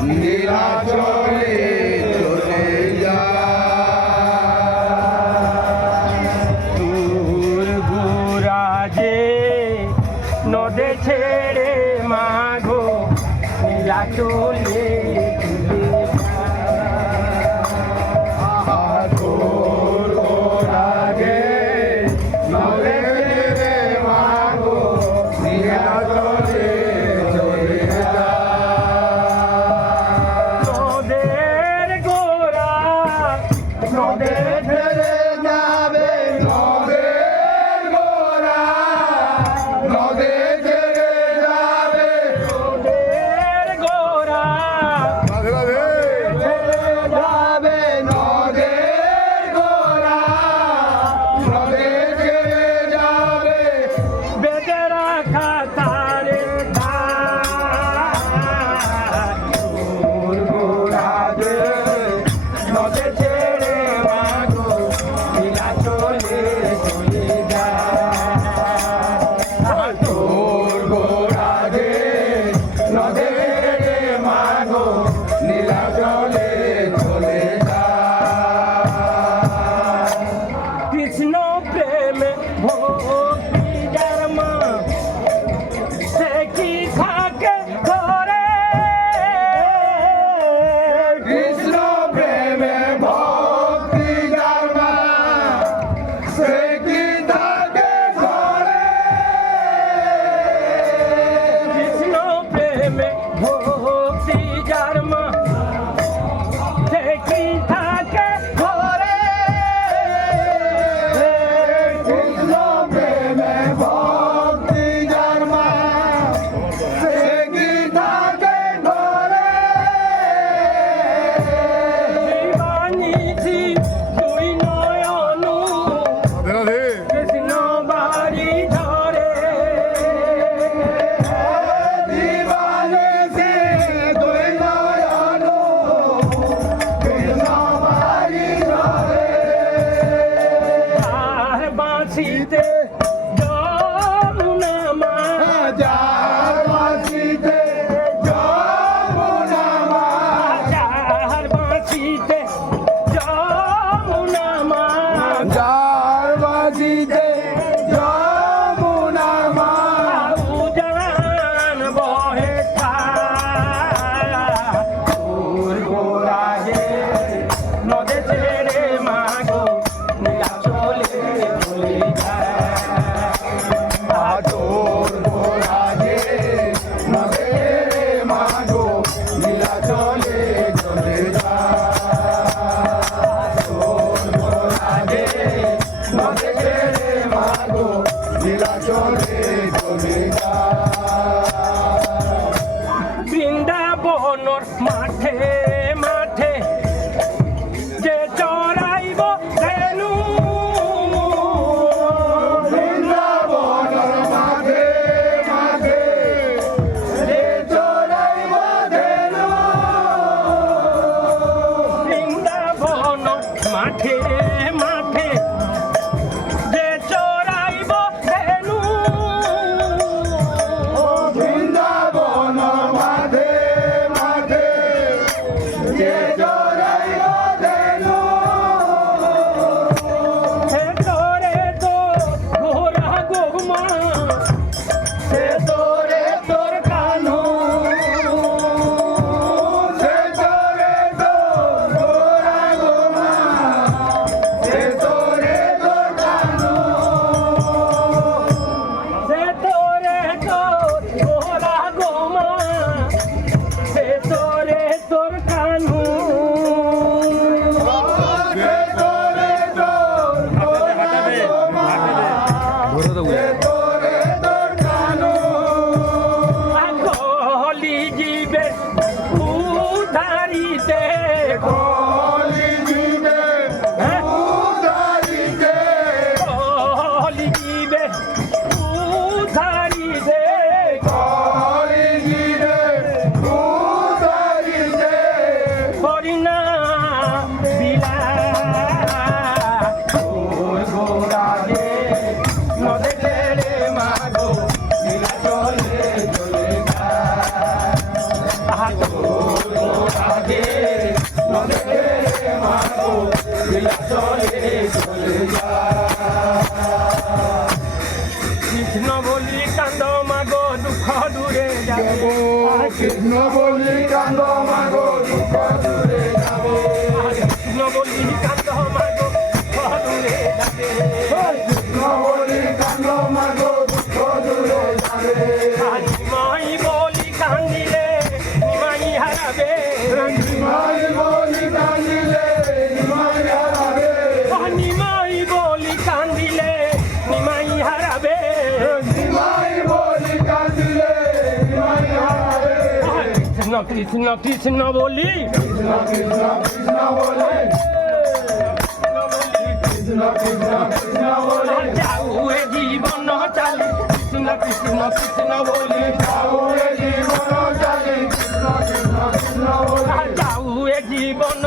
নীলাচলে চলে যায় দূর গুরাজে নদে ছেড়ে মাগো নীলাচলে কৃষ্ণ প্রেমে ভক্তি ধর্ম সে কি থাকে ঘরে কৃষ্ণ প্রেমে ভক্তি ধর্ম সে কি থাকে ঘরে কৃষ্ণ প্রেমে ভক্তি ধর্ম সে কি থাকে ঘরে কৃষ্ণ প্রেমে ভক্তি ধর্ম সে কি থাকে ঘরে দিবানিধি দুই নয়নু কৃষ্ণ বাড়ি ধরে দিবানে সে দুই নয়ন কৃষ্ণ বাড়ি ধরে আর বাঁশিতে যমুনা মা যার বাঁশিতে যমুনা মা আর বাঁশিতে যমুনা মা যার বাঁশিতে যমুনা মা উজান বহে তোর গোরাজে নদে ছেড়ে মাগো নীলাচলে চলে যায় তোর গোরাজে নদে মাগো নীলাচলে চলে যায় তোর গোরাজে নদে মাগো নীলাচলে চলে যায় বৃন্দাবনর মাঠে মাঠে যে চড়াইব ধেনু বৃন্দাবনের মাঝে মাঝে যে চড়াইব ধেনু বৃন্দাবন মাঠে মাঠে যে চড়াইব ধেনু বৃন্দাবনের মাঝে মাঝে যে চড়াইব ধেনু হে তোরে তো ঘোরা গোমা সে তোরে তোর কানু সে তোরে তোর গোরা গোমা সে তোরে তোর কানু সে তোরে তোর ঘোরা গোমা সে তোরে তোর কানু সে তোরে তোর গোরা গোমা সে তোরে তোর কানু গলি জীবে উধারিতে কলি দিবে উদারিতে গলি জীবে উধারিতে কলি দিবে উদারিতে হরিনা বিলা তোর গোরাজে নদে ছেড়ে মাগো নীলাচলে চলে যায় কৃষ্ণ বলি কান্দ মাগো দুঃখ দূরে যাবে কৃষ্ণ বলি কান্দ মাগো দূরে যাবে কৃষ্ণ বলি কান্দ মাগো দুঃখ দূরে যাবে নিমাই বলি কান্দিলে নিমাই হারাবে নিমাই বলি কান্দিলে নিমাই হারাবে নিমাই বলি কান্দিলে নিমাই হারাবে নিমাই বলি কান্দিলে নিমাই হারাবে কৃষ্ণ কৃষ্ণ কৃষ্ণ বলি কৃষ্ণ কৃষ্ণ কৃষ্ণ বলে কৃষ্ণ কৃষ্ণ কৃষ্ণ বলে যাও এ জীবন চালি কৃষ্ণ কৃষ্ণ কৃষ্ণ বলি যাও এ জীবন চালি কৃষ্ণ কৃষ্ণ কৃষ্ণ বলে যাও এ জীবন